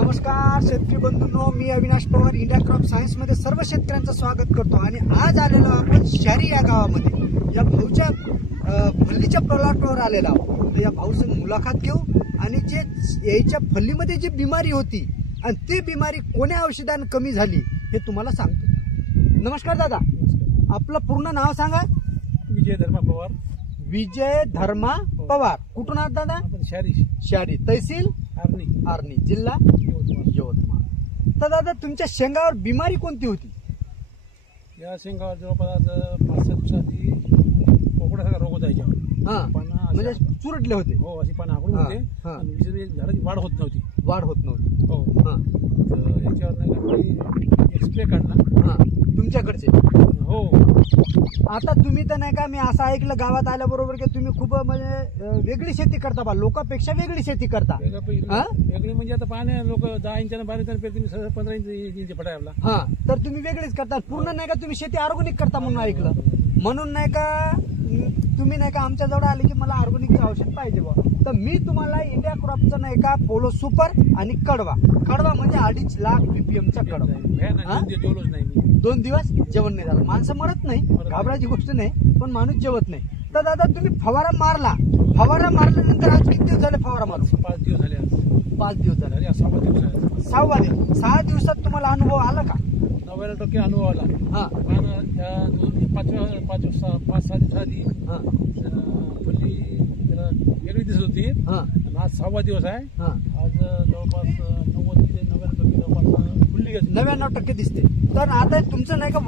नमस्कार शेतकरी बंधूंनो, मी Avinash Pawar India crop science मध्ये सर्व शेतकऱ्यांचं स्वागत करतो. आणि आज आलेलो आपण शहरी या गावामध्ये या भाऊच्या फल्लीच्या प्लॉटवर आलेलो आहोत. तर या भाऊचं मुलाखत घेऊ आणि जे याच्या फल्लीमध्ये जी बिमारी होती आणि ती बिमारी कोण्या औषधाने कमी झाली हे तुम्हाला सांगतो. नमस्कार दादा, आपलं पूर्ण नाव सांगा. विजय धर्मा पवार. विजय धर्मा पवार. कुठून आहात दादा? शहरी, तहसील आर्णी, जिल्हा यवतमाळ. तर दादा, तुमच्या शेंगावर बिमारी कोणती होती? या शेंगावर जवळपास 5-6 दिवसाआधी कोकडासारखा रोग होता याच्यावर. म्हणजे चुरटले होते. हो, अशी पानं आखडून होते आणि विशेष झाडाची वाढ होत नव्हती. हो. तर याच्यावर नाही का मी स्प्रे काढला. तुमच्याकडचे? हो. आता तुम्ही तर नाही का, मी असं ऐकलं गावात आल्याबरोबर की तुम्ही खूप म्हणजे वेगळी शेती करता बा, लोकांपेक्षा वेगळी शेती करता. वेगळी म्हणजे आता पाणी लोक 10 इंचानं 12 इंचानं पेरते, मी 15 इंच फटा आपला. तर तुम्ही वेगळीच करता. पूर्ण नाही का तुम्ही शेती ऑर्गॅनिक करता म्हणून ऐकलं. म्हणून नाही का तुम्ही नाही का आमच्या जवळ आले की मला ऑर्गॅनिकचं औषध पाहिजे बा. तर मी तुम्हाला इंडिया क्रॉपचं नाही का पोलो सुपर आणि कडवा म्हणजे 2.5 लाख PPMचा कडवा. 2 दिवस जेवण नाही झालं. माणसं मरत नाही, घाबरायची गोष्ट नाही, पण माणूस जेवत नाही. तर दादा, तुम्ही फवारा मारल्यानंतर आज किती दिवस झाले फवारा मारून? 5 दिवस झाले. 5 दिवस झाले. 6 दिवस झाले. 6वा दिवस. 6 दिवसात तुम्हाला अनुभव आला का? 90% अनुभव आला. पण 5-6 दिवसाआधी फुल्ली त्याला वेगळी दिसत होती. आणि आज 6वा दिवस आहे. आज जवळपास 90-90% जवळपास फुल्ली 99% दिसते. तर आता तुमचं नाही का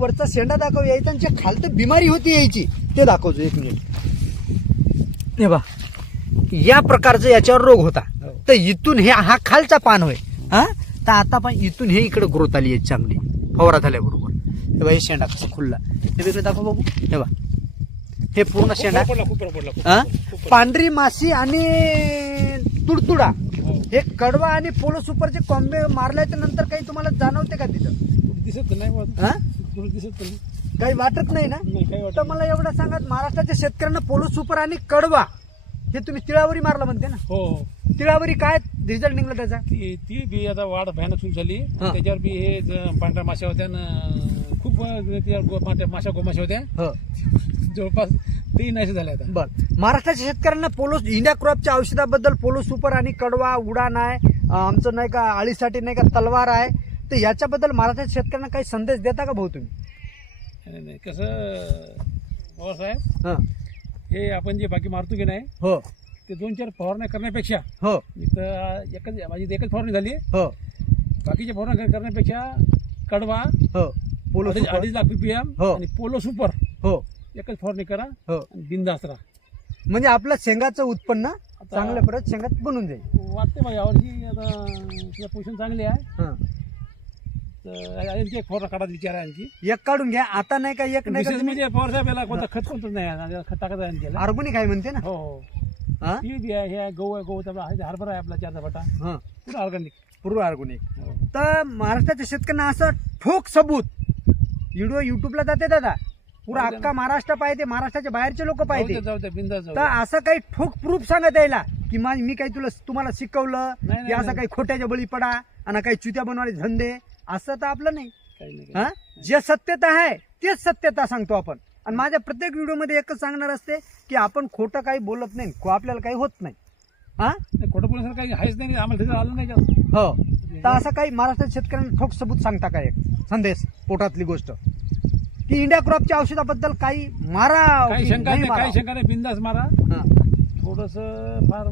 वरचा शेंडा दाखव यायचा आणि जे खालतं बिमारी होती यायची ते दाखवतो. 1 मिनिट. हे बा, या प्रकारचा याच्यावर रोग होता. तर इथून हा खालचा पान होय. तर आता पण इथून हे इकडे ग्रोथ आली आहे चांगली फवारा झाल्याबरोबर. हे बा, हे शेंडा कसा खुलला हे वेगळं दाखव बाबू. हे बा, हे पूर्ण शेंडा पडला. पांढरी माशी आणि तुडतुडा. हे कडवा आणि पोलो सुपरचे कॉम्बे मारल्याच्या नंतर काही तुम्हाला जाणवते का तिथं? दिसत नाही. दिसत नाही, काही वाटत नाही ना? तर मला एवढं सांगा, महाराष्ट्राच्या शेतकऱ्यांना पोलो सुपर आणि कडवा हे तुम्ही तिळावरी मारलं म्हणते ना? हो. तिळावरी काय रिझल्ट निघला त्याचा? ती बी आता वाढ भयानक सुरू झाली. त्याच्यावर बी हे पांढऱ्या माशा होत्या खूप माशा गोमाशा होत्या. जवळपास ते नाहीसे झाले आता. बरं, महाराष्ट्राच्या शेतकऱ्यांना पोलो इंडिया क्रॉपच्या औषधाबद्दल पोलो सुपर आणि कडवा, उडान आहे आमचं नाही का, आळीसाठी नाही का तलवार आहे, तर याच्याबद्दल महाराष्ट्राच्या शेतकऱ्यांना काही संदेश देता का भाऊ तुम्ही? नाही कसं पवार साहेब, हे आपण जे बाकी मारतो की नाही, ते 2-4 फवारण्या करण्यापेक्षा माझी एकच फवारणी झाली. बाकीच्या फवारण्या करण्यापेक्षा कडवा, पोलो 2.5 लाख PPM आणि पोलो सुपर एकच फवारणी करा आणि बिंदास राहा. म्हणजे आपलं शेंगाचं उत्पन्न चांगल्या परत शेंगात बनून जाईल वाटते. माझ्या यावर्षी आता पोषण चांगली आहे. तर आणखी एक फवारा काढायचा विचार आहे. आणखी एक काढून घ्या. आता नाही का एक नाही का म्हणजे पवार साहेब याला कोणता खत कोणतं नाही, खत टाकायचं आहे. ऑर्गॅनिक आहे म्हणते ना? हो. ती बी आहे, हे गहू हरभरा आहे आपला 4चा फटा, पुढे ऑर्गॅनिक. तर महाराष्ट्राच्या शेतकऱ्यांना असं ठोक सबूत व्हिडिओ युट्यूबला जाते दादा, पुरा अख्खा महाराष्ट्र पाहिजे, महाराष्ट्राच्या बाहेरचे लोक पाहिजे. तर असं काही ठोक प्रूफ सांगत यायला की मी काही तुम्हाला शिकवलं की असं काही खोट्याच्या बळी पडा आणि काही चुत्या बनवायचे धंदे, असं तर आपलं नाही. जे सत्यता आहे तेच सत्यता सांगतो आपण. आणि माझ्या प्रत्येक व्हिडिओमध्ये एकच सांगणार असते की आपण खोटं काही बोलत नाही, आपल्याला काही होत नाही. खोटं बोलण्यासारखं काही आहेच नाही, आम्हाला आलं नाही जास्त. हो. तर असं काही महाराष्ट्राच्या शेतकऱ्यांना ठोक सबूत सांगता का एक संदेश, पोटातली गोष्ट की इंडिया क्रॉपच्या औषधाबद्दल काही मारा, काही शंका नाही, बिंदास मारा. थोडस फार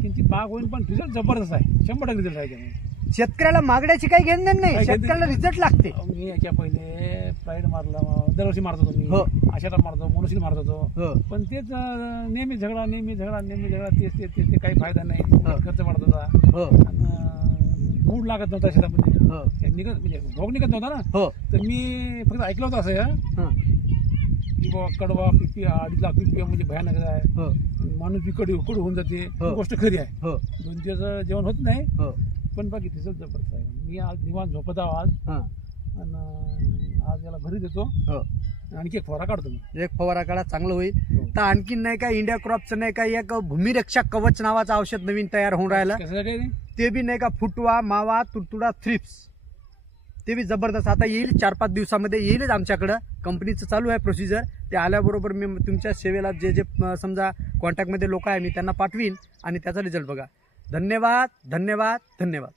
किंचित महाग होईल पण रिझल्ट जबरदस्त आहे. 100% रिझल्ट आहे. शेतकऱ्याला मागण्याची काही घेणं नाही, शेतकऱ्याला रिझल्ट लागते. मी याच्या पहिले प्राईड मारला, दरवर्षी मारत होतो मी. आषाढात मारतो, मोनोशील मारत होतो. पण तेच नेहमी झगडा ते काही फायदा नाही. खर्च वाढत होता, मूड लागत नव्हता शेतामध्ये, निघत म्हणजे भोग निघत नव्हता ना. तर मी फक्त ऐकलं होतं असं की बाबा कडवा 2.5 लाख PPM म्हणजे भयानक आहे. माणूस बी कडू होऊन जाते. गोष्ट खरी आहे. 2 दिवस जेवण होत नाही, पण बाकी रिझल्ट जबरदस्त आहे. मी आज निवांत झोपत आहो आज, आणि आज याला भरी देतो. आणखी एक फवारा काढतो मी. एक फवारा काढा, चांगलं होईल. हो. तर आणखीन नाही का इंडिया क्रॉपचं नाही का एक भूमिरक्षा कवच नावाचं औषध नवीन तयार होऊन राहिलं. कशासाठी आहे ते? ते बी नाही का फुटवा, मावा, तुडतुडा, थ्रिप्स, ते बी जबरदस्त आता येईल. 4-5 दिवसामध्ये येईलच आमच्याकडं. कंपनीचं चालू आहे प्रोसिजर. ते आल्याबरोबर मी तुमच्या सेवेला जे जे समजा कॉन्टॅक्टमध्ये लोक आहे मी त्यांना पाठवीन आणि त्याचा रिझल्ट बघा. धन्यवाद, धन्यवाद, धन्यवाद.